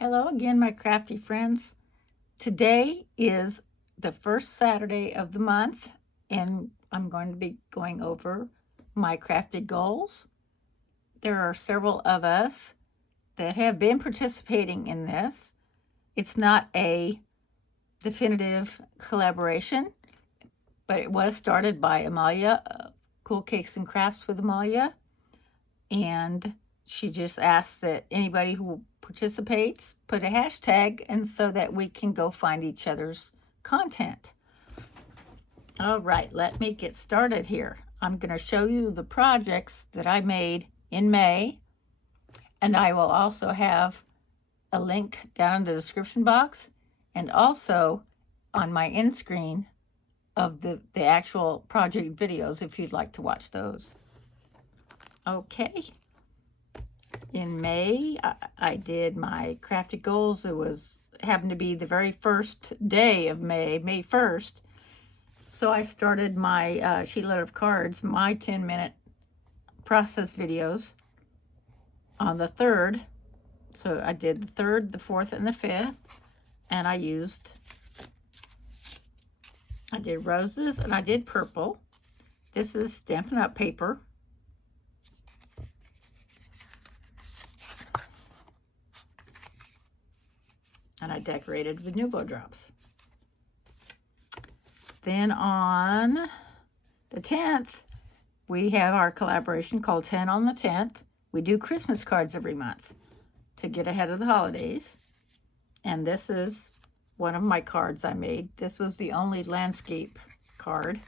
Hello again, my crafty friends. Today is the first Saturday of the month, and I'm going to be going over my crafty goals. There are several of us that have been participating in this. It's not a definitive collaboration, but it was started by Amalia, Cool Cakes and Crafts with Amalia, and she just asks that anybody who participates put a hashtag, and so that we can go find each other's content. All right, let me get started here. I'm going to show you the projects that I made in May, and I will also have a link down in the description box and also on my end screen of the actual project videos if you'd like to watch those. Okay. In May, I did my crafty goals. It happened to be the very first day of May, May 1st. So I started my sheetload of cards, my 10-minute process videos on the 3rd. So I did the 3rd, the 4th, and the 5th. And I did roses and I did purple. This is Stampin' Up! Paper. And I decorated with Nuvo drops. Then on the 10th, we have our collaboration called 10 on the 10th. We do Christmas cards every month to get ahead of the holidays. And this is one of my cards I made. This was the only landscape card.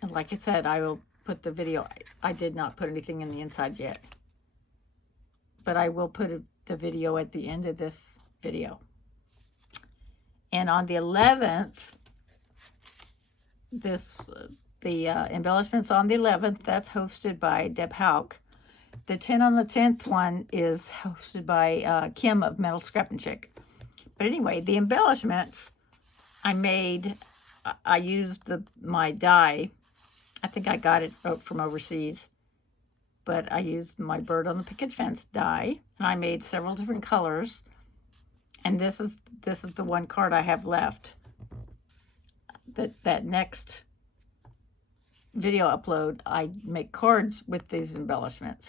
And like I said, I will put the video. I did not put anything in the inside yet, but I will put the video at the end of this video. And on the 11th, the embellishments on the 11th, that's hosted by Deb Hauk. The 10 on the 10th one is hosted by Kim of Metal Scrap and Chick. But anyway, the embellishments I made, I used my die. I think I got it from overseas. But I used my bird on the picket fence die, and I made several different colors. And this is the one card I have left. That next video upload, I make cards with these embellishments.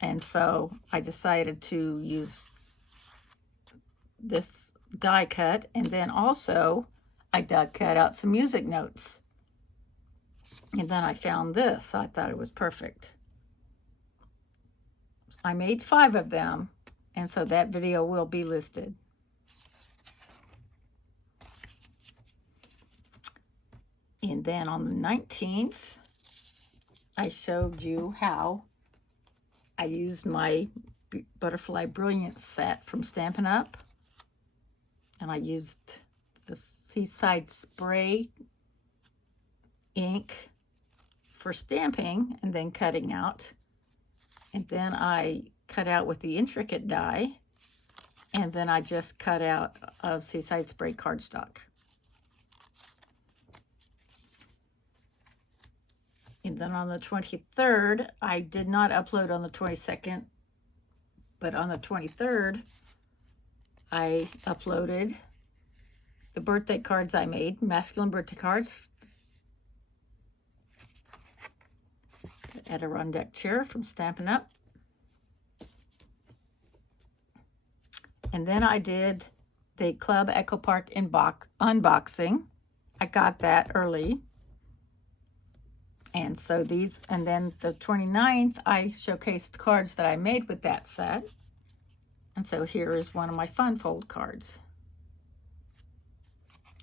And so I decided to use this die cut, and then also I die cut out some music notes. And then I found this. I thought it was perfect. I made 5 of them, and so that video will be listed. And then on the 19th, I showed you how I used my Butterfly Brilliance set from Stampin' Up! And I used the Seaside Spray ink for stamping and then cutting out. And then I cut out with the intricate die, and then I just cut out of Seaside Spray cardstock. And then on the 23rd, I did not upload on the 22nd, but on the 23rd, I uploaded the birthday cards I made, masculine birthday cards, Adirondack chair from Stampin' Up! And then I did the Club Echo Park unboxing. I got that early. And so and then the 29th, I showcased cards that I made with that set. And so here is one of my fun fold cards.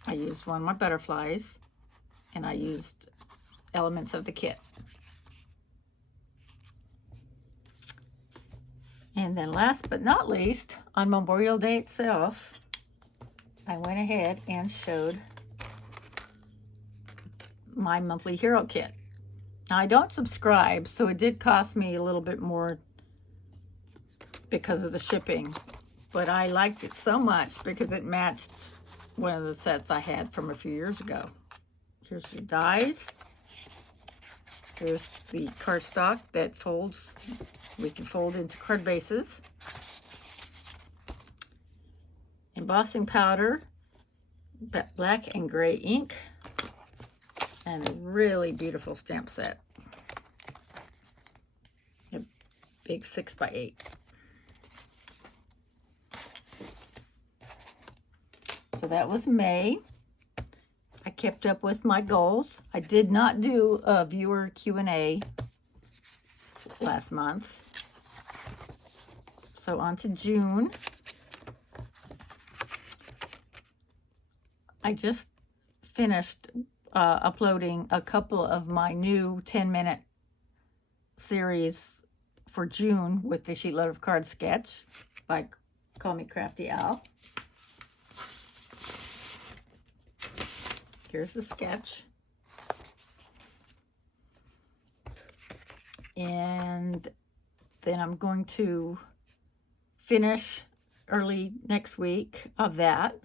I used one of my butterflies, and I used elements of the kit. And then last but not least, on Memorial Day itself, I went ahead and showed my monthly hero kit. Now, I don't subscribe, so it did cost me a little bit more because of the shipping. But I liked it so much because it matched one of the sets I had from a few years ago. Here's the dies. Here's the cardstock that folds we can fold into card bases. Embossing powder, black and gray ink, and a really beautiful stamp set. A big 6x8. So that was May. I kept up with my goals. I did not do a viewer Q&A last month. So on to June. I just finished uploading a couple of my new 10-minute series for June with the Sheetload of Cards sketch by Call Me Crafty Al. Here's the sketch. And then I'm going to finish early next week of that.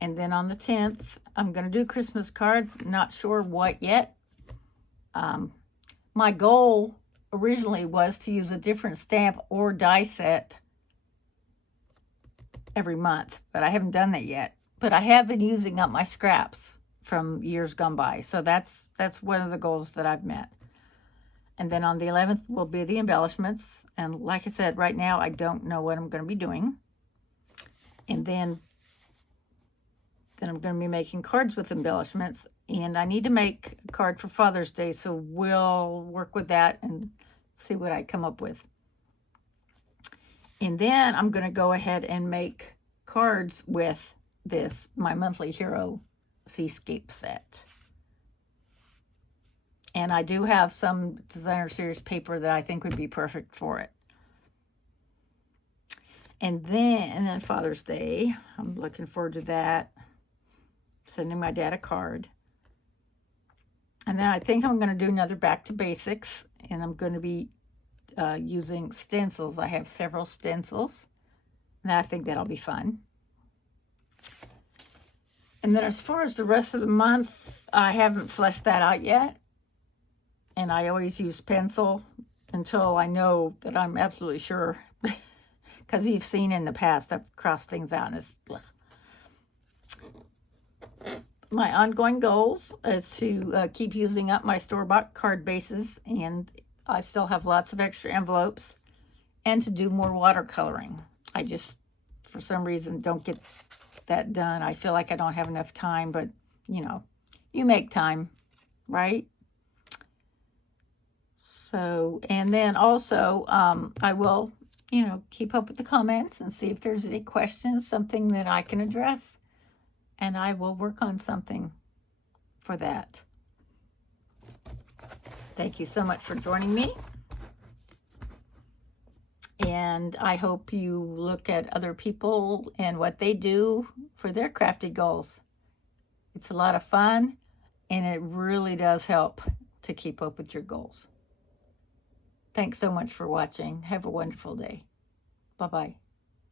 And then on the 10th, I'm going to do Christmas cards. Not sure what yet. My goal originally was to use a different stamp or die set every month, but I haven't done that yet. But I have been using up my scraps from years gone by. So that's one of the goals that I've met. And then on the 11th will be the embellishments. And like I said, right now I don't know what I'm going to be doing. And then I'm going to be making cards with embellishments. And I need to make a card for Father's Day, so we'll work with that and see what I come up with. And then I'm going to go ahead and make cards with this, my Monthly Hero Seascape set. And I do have some Designer Series paper that I think would be perfect for it. And then Father's Day, I'm looking forward to that. Sending my dad a card. And then I think I'm going to do another Back to Basics. And I'm going to be using stencils. I have several stencils. And I think that'll be fun. And then as far as the rest of the month, I haven't fleshed that out yet. And I always use pencil until I know that I'm absolutely sure. Because you've seen in the past, I've crossed things out and it's... My ongoing goals is to keep using up my store-bought card bases, and I still have lots of extra envelopes, and to do more watercoloring. I just, for some reason, don't get that done. I feel like I don't have enough time, but, you know, you make time, right? So, and then also, I will, you know, keep up with the comments and see if there's any questions, something that I can address. And I will work on something for that. Thank you so much for joining me. And I hope you look at other people and what they do for their crafty goals. It's a lot of fun, and it really does help to keep up with your goals. Thanks so much for watching. Have a wonderful day. Bye-bye.